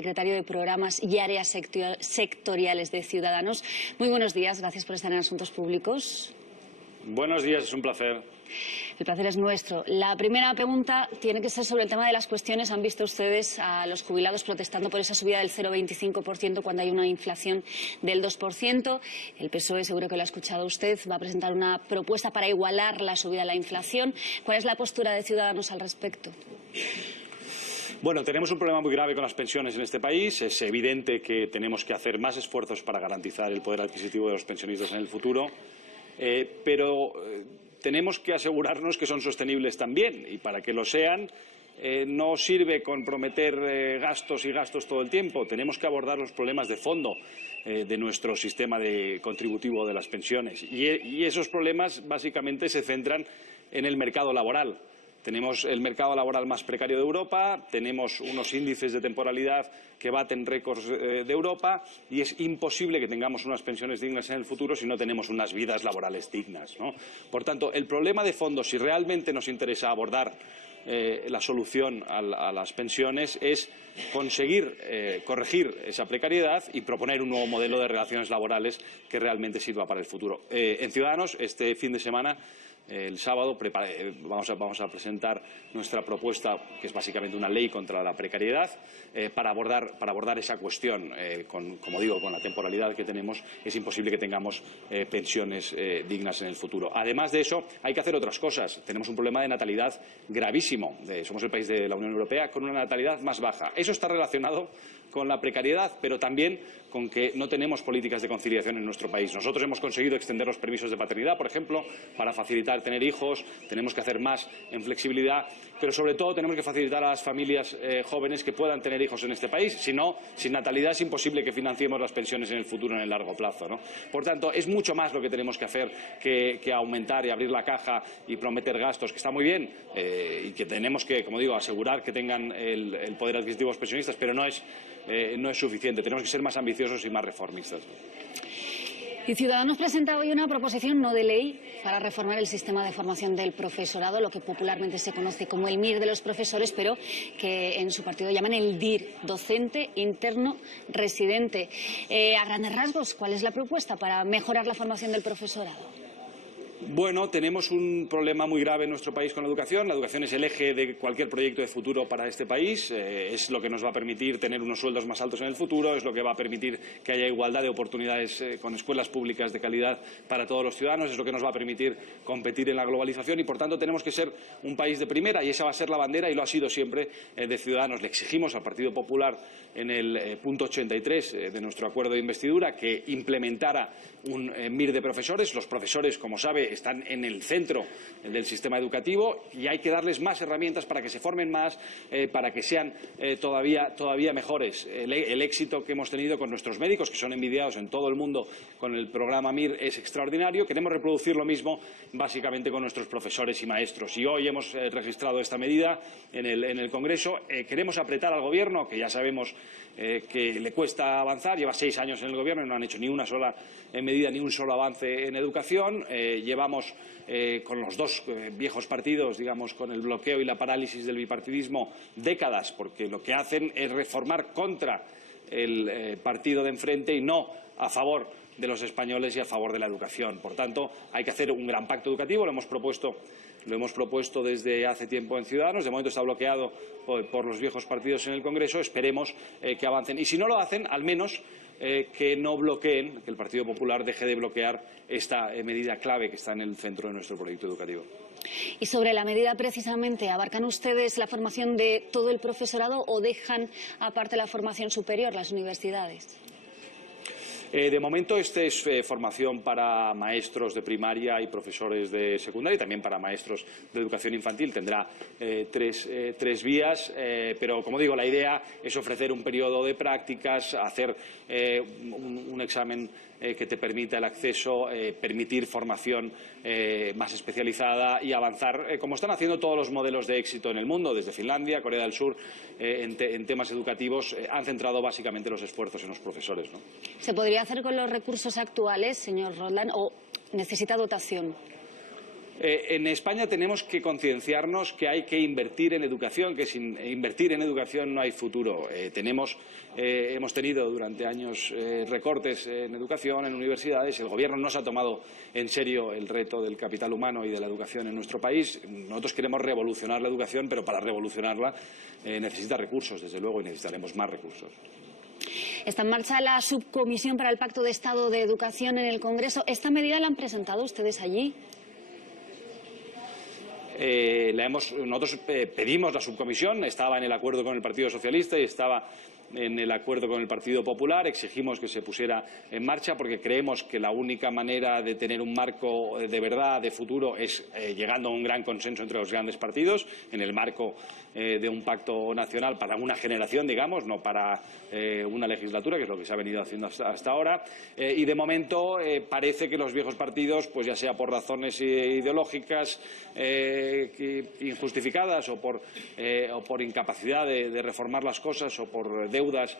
secretario de Programas y Áreas Sectoriales de Ciudadanos. Muy buenos días, gracias por estar en Asuntos Públicos. Buenos días, es un placer. El placer es nuestro. La primera pregunta tiene que ser sobre el tema de las cuestiones. ¿Han visto ustedes a los jubilados protestando por esa subida del 0,25% cuando hay una inflación del 2%? El PSOE, seguro que lo ha escuchado usted, va a presentar una propuesta para igualar la subida de la inflación. ¿Cuál es la postura de Ciudadanos al respecto? Bueno, tenemos un problema muy grave con las pensiones en este país. Es evidente que tenemos que hacer más esfuerzos para garantizar el poder adquisitivo de los pensionistas en el futuro, pero tenemos que asegurarnos que son sostenibles también, y para que lo sean no sirve con prometer gastos y gastos todo el tiempo. Tenemos que abordar los problemas de fondo de nuestro sistema contributivo de las pensiones, y esos problemas básicamente se centran en el mercado laboral. Tenemos el mercado laboral más precario de Europa, tenemos unos índices de temporalidad que baten récords de Europa, y es imposible que tengamos unas pensiones dignas en el futuro si no tenemos unas vidas laborales dignas, ¿no? Por tanto, el problema de fondo, si realmente nos interesa abordar la solución a las pensiones, es conseguir corregir esa precariedad y proponer un nuevo modelo de relaciones laborales que realmente sirva para el futuro. En Ciudadanos, este fin de semana, el sábado, vamos a presentar nuestra propuesta, que es básicamente una ley contra la precariedad, para abordar esa cuestión. Como digo, con la temporalidad que tenemos, es imposible que tengamos pensiones dignas en el futuro. Además de eso, hay que hacer otras cosas. Tenemos un problema de natalidad gravísimo. Somos el país de la Unión Europea con una natalidad más baja. Eso está relacionado con la precariedad, pero también con que no tenemos políticas de conciliación en nuestro país. Nosotros hemos conseguido extender los permisos de paternidad, por ejemplo, para facilitar tener hijos. Tenemos que hacer más en flexibilidad, pero sobre todo tenemos que facilitar a las familias jóvenes que puedan tener hijos en este país. Si no, sin natalidad es imposible que financiemos las pensiones en el futuro, en el largo plazo, ¿no? Por tanto, es mucho más lo que tenemos que hacer que aumentar y abrir la caja y prometer gastos, que está muy bien, y que tenemos que, como digo, asegurar que tengan el poder adquisitivo de los pensionistas, pero no es suficiente. Tenemos que ser más ambiciosos y más reformistas. Y Ciudadanos presenta hoy una proposición no de ley para reformar el sistema de formación del profesorado, lo que popularmente se conoce como el MIR de los profesores, pero que en su partido llaman el DIR, docente interno residente. A grandes rasgos, ¿cuál es la propuesta para mejorar la formación del profesorado? Bueno, tenemos un problema muy grave en nuestro país con la educación. La educación es el eje de cualquier proyecto de futuro para este país. Es lo que nos va a permitir tener unos sueldos más altos en el futuro, es lo que va a permitir que haya igualdad de oportunidades con escuelas públicas de calidad para todos los ciudadanos, es lo que nos va a permitir competir en la globalización, y por tanto tenemos que ser un país de primera, y esa va a ser la bandera, y lo ha sido siempre, de Ciudadanos. Le exigimos al Partido Popular en el punto 83 de nuestro acuerdo de investidura que implementara un MIR de profesores. Los profesores, como sabe, están en el centro del sistema educativo, y hay que darles más herramientas para que se formen más, para que sean todavía mejores. El éxito que hemos tenido con nuestros médicos, que son envidiados en todo el mundo con el programa MIR, es extraordinario. Queremos reproducir lo mismo básicamente con nuestros profesores y maestros, y hoy hemos registrado esta medida en el Congreso. Queremos apretar al Gobierno, que ya sabemos que le cuesta avanzar. Lleva 6 años en el Gobierno y no han hecho ni una sola medida, ni un solo avance en educación. Llevamos con los dos viejos partidos, digamos, con el bloqueo y la parálisis del bipartidismo, décadas, porque lo que hacen es reformar contra el partido de enfrente y no a favor de los españoles y a favor de la educación. Por tanto, hay que hacer un gran pacto educativo. Lo hemos propuesto desde hace tiempo en Ciudadanos. De momento está bloqueado por los viejos partidos en el Congreso. Esperemos que avancen. Y si no lo hacen, al menos que no bloqueen, que el Partido Popular deje de bloquear esta medida clave que está en el centro de nuestro proyecto educativo. Y sobre la medida, precisamente, ¿abarcan ustedes la formación de todo el profesorado o dejan aparte la formación superior, las universidades? De momento, esta es formación para maestros de primaria y profesores de secundaria, y también para maestros de educación infantil. Tendrá tres vías, pero, como digo, la idea es ofrecer un periodo de prácticas, hacer un examen que te permita el acceso, permitir formación más especializada y avanzar, como están haciendo todos los modelos de éxito en el mundo, desde Finlandia, Corea del Sur, en temas educativos, han centrado básicamente los esfuerzos en los profesores, ¿no? ¿Se podría hacer con los recursos actuales, señor Roldán, o necesita dotación? En España tenemos que concienciarnos que hay que invertir en educación, que sin invertir en educación no hay futuro. Hemos tenido durante años recortes en educación, en universidades. El Gobierno no se ha tomado en serio el reto del capital humano y de la educación en nuestro país. Nosotros queremos revolucionar la educación, pero para revolucionarla necesita recursos, desde luego, y necesitaremos más recursos. Está en marcha la subcomisión para el Pacto de Estado de Educación en el Congreso. ¿Esta medida la han presentado ustedes allí? Nosotros pedimos la subcomisión, estaba en el acuerdo con el Partido Socialista y estaba en el acuerdo con el Partido Popular. Exigimos que se pusiera en marcha porque creemos que la única manera de tener un marco de verdad, de futuro, es llegando a un gran consenso entre los grandes partidos, en el marco de un pacto nacional para una generación, digamos, no para una legislatura, que es lo que se ha venido haciendo hasta ahora. Y de momento parece que los viejos partidos, pues ya sea por razones ideológicas injustificadas o por incapacidad de reformar las cosas o por deudas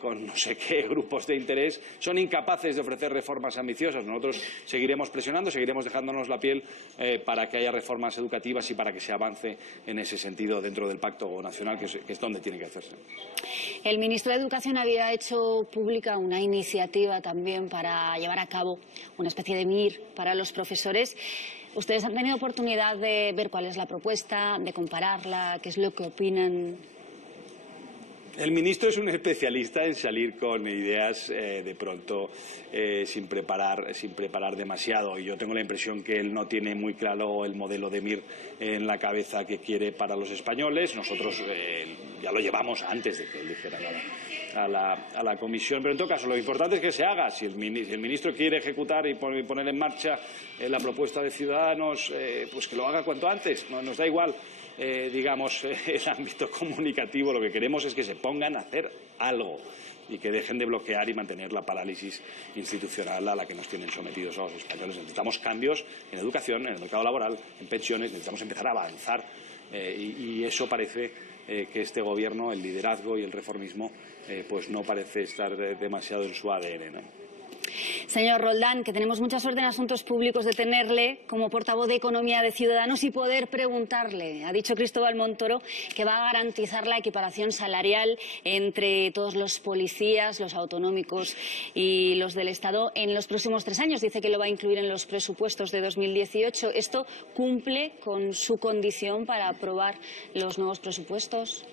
con no sé qué grupos de interés, son incapaces de ofrecer reformas ambiciosas. Nosotros seguiremos presionando, seguiremos dejándonos la piel para que haya reformas educativas y para que se avance en ese sentido dentro del Pacto Nacional, que es donde tiene que hacerse. El ministro de Educación había hecho pública una iniciativa también para llevar a cabo una especie de MIR para los profesores. ¿Ustedes han tenido oportunidad de ver cuál es la propuesta, de compararla, qué es lo que opinan? El ministro es un especialista en salir con ideas de pronto sin preparar demasiado, y yo tengo la impresión que él no tiene muy claro el modelo de MIR en la cabeza que quiere para los españoles. Nosotros ya lo llevamos antes de que él dijera nada a la comisión, pero en todo caso lo importante es que se haga. Si el ministro quiere ejecutar y poner en marcha la propuesta de Ciudadanos, pues que lo haga cuanto antes. Nos da igual digamos, el ámbito comunicativo. Lo que queremos es que se pongan a hacer algo y que dejen de bloquear y mantener la parálisis institucional a la que nos tienen sometidos a los españoles. Necesitamos cambios en educación, en el mercado laboral, en pensiones. Necesitamos empezar a avanzar y eso parece que este Gobierno, el liderazgo y el reformismo, pues no parece estar demasiado en su ADN, ¿no? Señor Roldán, que tenemos mucha suerte en asuntos públicos de tenerle como portavoz de Economía de Ciudadanos y poder preguntarle. Ha dicho Cristóbal Montoro que va a garantizar la equiparación salarial entre todos los policías, los autonómicos y los del Estado en los próximos 3 años. Dice que lo va a incluir en los presupuestos de 2018. ¿Esto cumple con su condición para aprobar los nuevos presupuestos?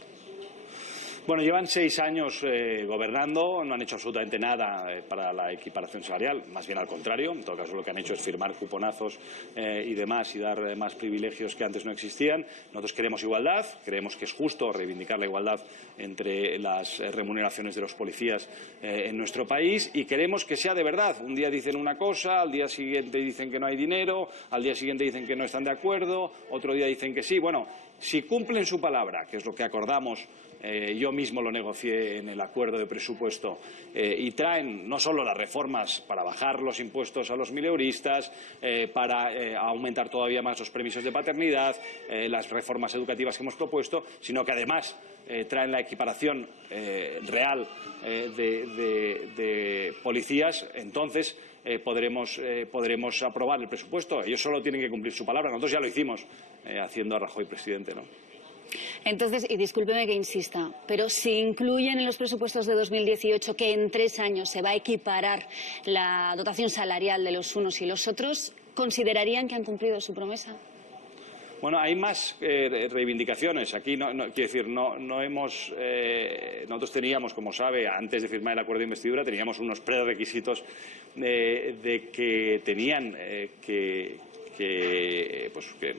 Bueno, llevan 6 años gobernando, no han hecho absolutamente nada para la equiparación salarial, más bien al contrario. En todo caso, lo que han hecho es firmar cuponazos y demás y dar más privilegios que antes no existían. Nosotros queremos igualdad, creemos que es justo reivindicar la igualdad entre las remuneraciones de los policías en nuestro país y queremos que sea de verdad. Un día dicen una cosa, al día siguiente dicen que no hay dinero, al día siguiente dicen que no están de acuerdo, otro día dicen que sí. Bueno, si cumplen su palabra, que es lo que acordamos, yo mismo lo negocié en el acuerdo de presupuesto, y traen no solo las reformas para bajar los impuestos a los mileuristas, para aumentar todavía más los permisos de paternidad, las reformas educativas que hemos propuesto, sino que además traen la equiparación real de policías, entonces podremos aprobar el presupuesto. Ellos solo tienen que cumplir su palabra. Nosotros ya lo hicimos haciendo a Rajoy presidente, ¿no? Entonces, y discúlpeme que insista, pero si incluyen en los presupuestos de 2018 que en 3 años se va a equiparar la dotación salarial de los unos y los otros, ¿considerarían que han cumplido su promesa? Bueno, hay más reivindicaciones. Aquí quiero decir, no hemos. Nosotros teníamos, como sabe, antes de firmar el acuerdo de investidura, teníamos unos prerequisitos de que tenían que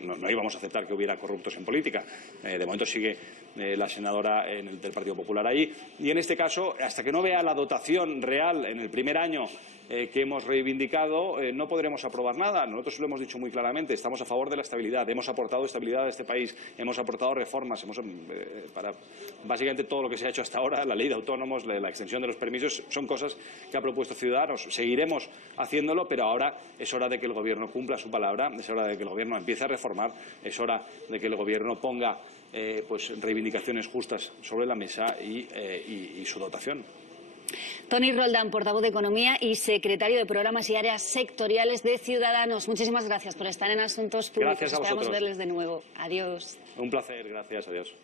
no íbamos a aceptar que hubiera corruptos en política. De momento sigue la senadora del Partido Popular ahí. Y en este caso, hasta que no vea la dotación real en el primer año que hemos reivindicado, no podremos aprobar nada. Nosotros lo hemos dicho muy claramente, estamos a favor de la estabilidad, hemos aportado estabilidad a este país, hemos aportado reformas, para básicamente todo lo que se ha hecho hasta ahora, la ley de autónomos, la extensión de los permisos, son cosas que ha propuesto Ciudadanos. Seguiremos haciéndolo, pero ahora es hora de que el Gobierno cumpla su palabra, es hora de que el Gobierno empiece a reformar, es hora de que el Gobierno ponga reivindicaciones justas sobre la mesa y su dotación. Toni Roldán, portavoz de Economía y secretario de Programas y Áreas Sectoriales de Ciudadanos. Muchísimas gracias por estar en Asuntos Públicos. Gracias a vosotros. Esperamos verles de nuevo. Adiós. Un placer, gracias, adiós.